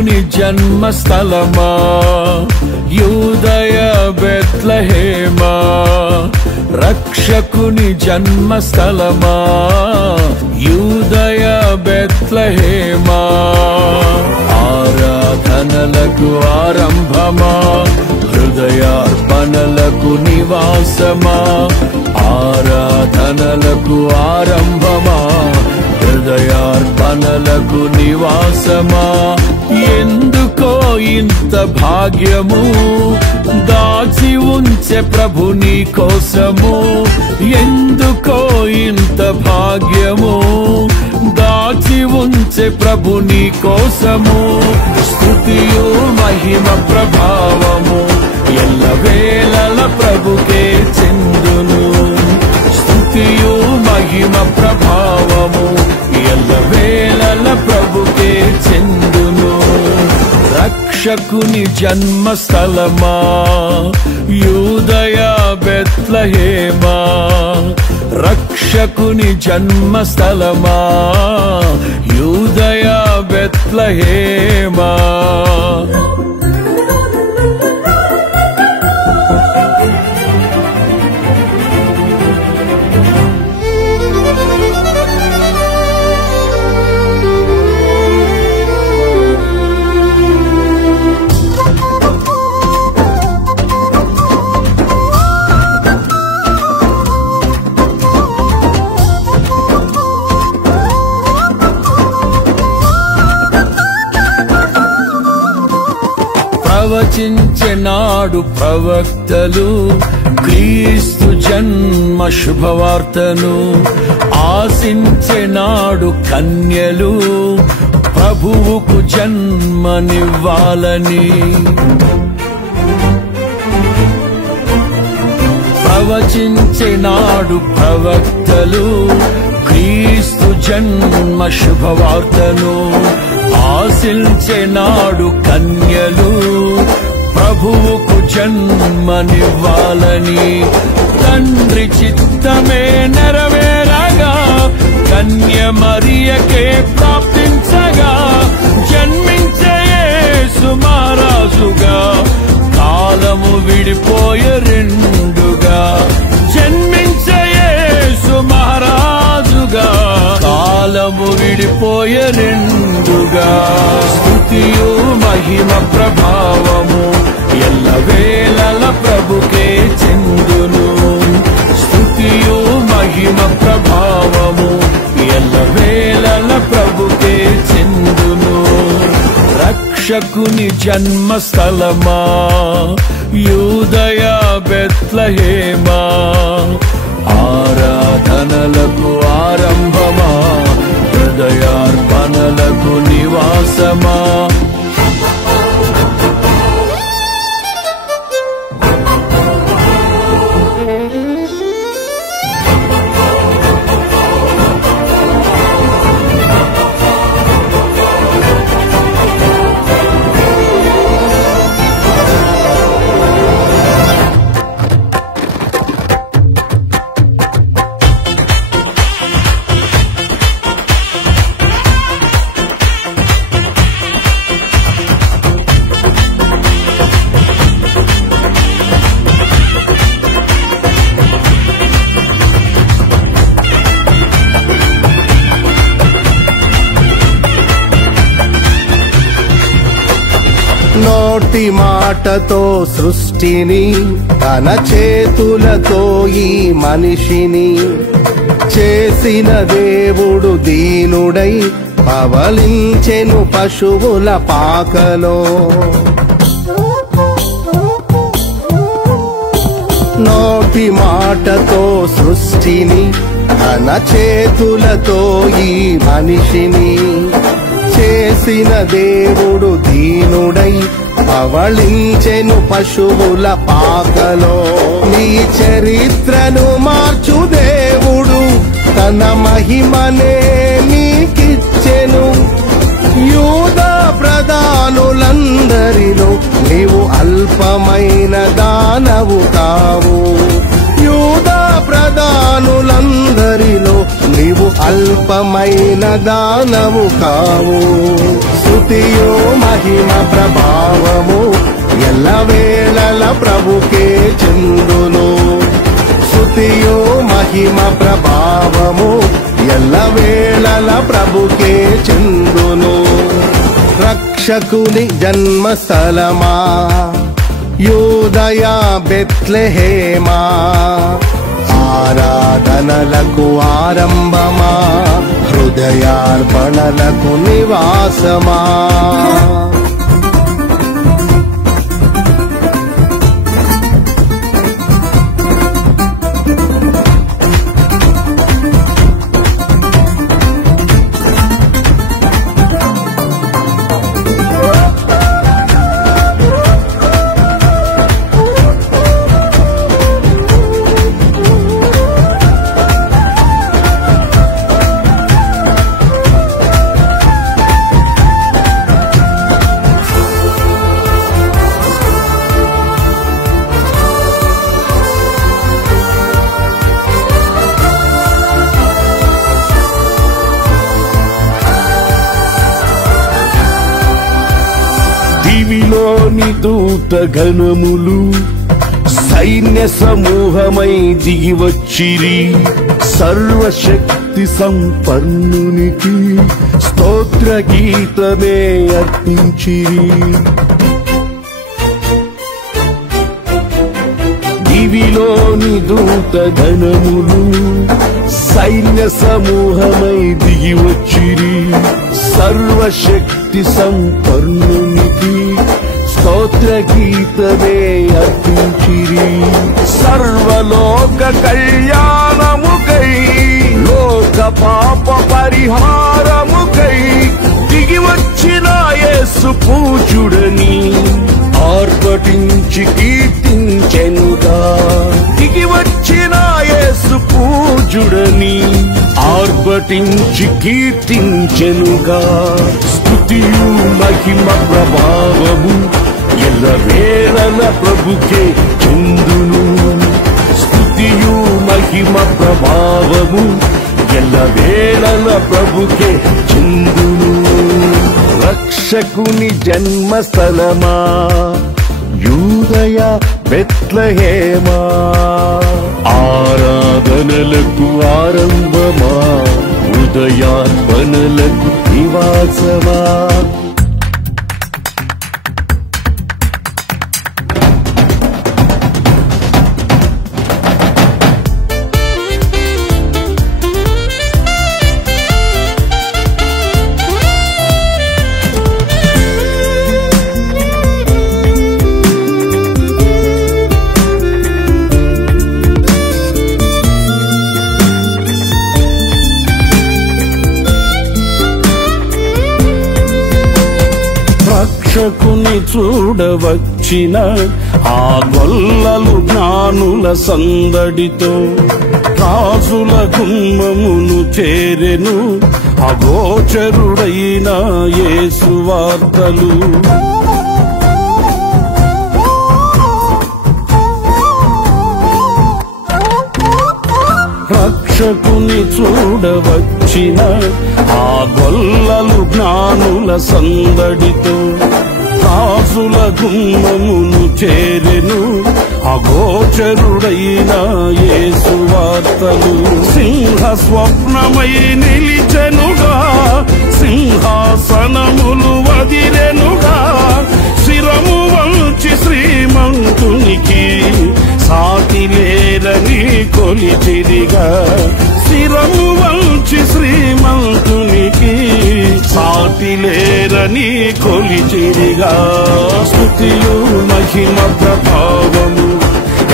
రక్షకుని జన్మస్థలమా యూదయ బెత్లెహేమా రక్షకుని జన్మస్థలమా యూదయ బెత్లెహేమా ఆరాధనలకు ఆరంభమా హృదయార్పణలకు నివాసమా ఆరాధనలకు ఆరంభమా హృదయార్పణలకు నివాసమా ఎందుకో ఇంత భాగ్యము దాచి ఉంచే ప్రభు నీ కోసము ఎందుకో ఇంత భాగ్యము దాచి ఉంచే ప్రభు నీ కోసము స్తుతియు మహిమ ప్రభావము ఎల్లవేళల ప్రభుకే చెందును స్తుతియు మహిమ ప్రభావము ఎల్లవేళల ప్రభుకే చెందును రక్షకుని జన్మస్థలమా యూదయ బెత్లెహేమా రక్షకుని జన్మస్థలమా యూదయ బెత్లెహేమా ప్రవచించెనాడు ప్రవక్తలు క్రీస్తు జన్మ శుభవార్తను ఆశించెనాడు కన్యలు ప్రభువుకు జన్మనివ్వాలని ప్రవచించెనాడు ప్రవక్తలు క్రీస్తు జన్మ శుభవార్తను ఆశించెనాడు కన్యలు ప్రభువుకు జన్మనివ్వాలని తండ్రి చిత్తమే నెరవేరగా కన్య మరియకే ప్రాప్తించగా జన్మించే యేసు మహారాజుగా కాలము విడిపోయే రెండుగా జన్మించే యేసు మహారాజుగా కాలము విడిపోయే రెండుగా స్తుతియు మహిమ ప్రభావము ఎల్లవేళల ప్రభుకే చెందును స్తుతియు మహిమ ప్రభావము ఎల్లవేళల ప్రభుకే చెందును రక్షకుని జన్మస్థలమా యూదయ బెత్లెహేమా ఆరాధనలకు ఆరంభమా హృదయార్పణలకు నివాసమా నోటి మాటతో సృష్టిని తన చేతులతో ఈ మనిషిని చేసిన దేవుడు దీనుడై పవలించెను పశువుల పాకలో నోటి మాటతో సృష్టిని తన చేతులతో ఈ మనిషిని చేసిన దేవుడు దీనుడై పవళించెను పశువుల పాకలో నీ చరిత్రను మార్చు దేవుడు తన మహిమనే నీకిచ్చెను యూదా ప్రధానులందరిలో నీవు అల్పమైన దానవు కావు యూదా ప్రధానులందరిలో నీవు అల్పమైన దానవు కావు. స్తుతియు మహిమ ప్రభావము ఎల్లవేళల ప్రభుకే చెందును. స్తుతియు మహిమ ప్రభావము ఎల్లవేళల ప్రభుకే చెందును. రక్షకుని జన్మస్థలమా యూదయ బెత్లెహేమా, ఆరాధనలకు ఆరంభమా హృదయార్పణలకు నివాసమా. దివిలోని దూత గణములు సైన్య సమూహమై దిగివచ్చిరి. సర్వశక్తి సంపన్నునికి స్తోత్ర గీతమే అర్పించిరి. దివిలోని దూత గణములు సైన్య సమూహమై దిగివచ్చిరి. సర్వశక్తి సంపన్నునికి స్తోత్ర గీతమే అర్పించిరి. సర్వలోక కళ్యాణముకై లోక పాప పరిహారముకై దిగివచ్చిన యేసు పూజుడని ఆర్భటించి కీర్తించెనుగా. దిగివచ్చిన యేసు పూజుడని ఆర్భటించి కీర్తించెనుగా. స్తుతియు మహిమ ప్రభావము ఎల్లవేళల ప్రభుకే చెందును. స్తుతియు మహిమ ప్రభావము ఎల్లవేళల ప్రభుకే చెందును. రక్షకుని జన్మస్థలమా యూదయ బెత్లెహేమా, ఆరాధనలకు ఆరంభమా హృదయార్పణలకు నివాసమా. రక్షకుని చూడవచ్చిన ఆ గొల్లలు జ్ఞానుల సందడితో రాజుల గుమ్మమును చేరెను అగోచరుడైన యేసు వార్తలు. రక్షకుని చూడవచ్చిన ఆ గొల్లలు జ్ఞానుల సందడితో రాజుల గుమ్మమును చేరెను అగోచరుడైన యేసు వార్తలు. సింహ స్వప్నమై నిలిచెనుగా, సింహాసనములు వదిలెనుగా. శిరము వంచి శ్రీమంతునికి సాటి లేరని కొలిచిరిగా. శిరము వంచి శ్రీమంతునికి సాటి లేరని కొలిచిరిగా. స్తుతియు మహిమ ప్రభావము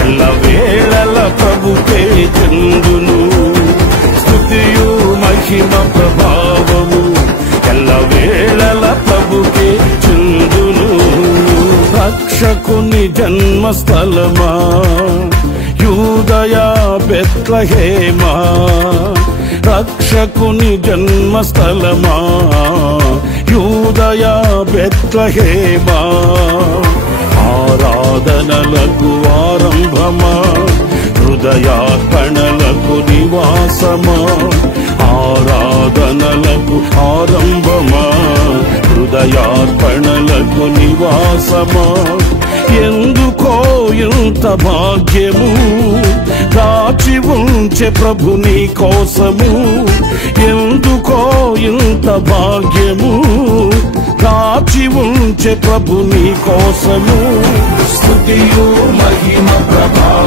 ఎల్లవేళల ప్రభుకే చెందును. స్తుతియు మహిమ ప్రభావము ఎల్లవేళల ప్రభుకే చెందును. రక్షకుని జన్మస్థలమా యూదయ బెత్లెహేమా, రక్షకుని జన్మస్థలమా యూదయ బెత్లెహేమా, ఆరాధనలకు ఆరంభమా హృదయార్పణలకు నివాసమా, ఆరాధనలకు నివాసమా ఎందుకో ఇంత భాగ్యము దాచి ఉంచే ప్రభు నీ కోసము ఎందుకో ఇంత భాగ్యము దాచి ఉంచే ప్రభు నీ కోసము స్తుతియు మహిమ ప్రభావ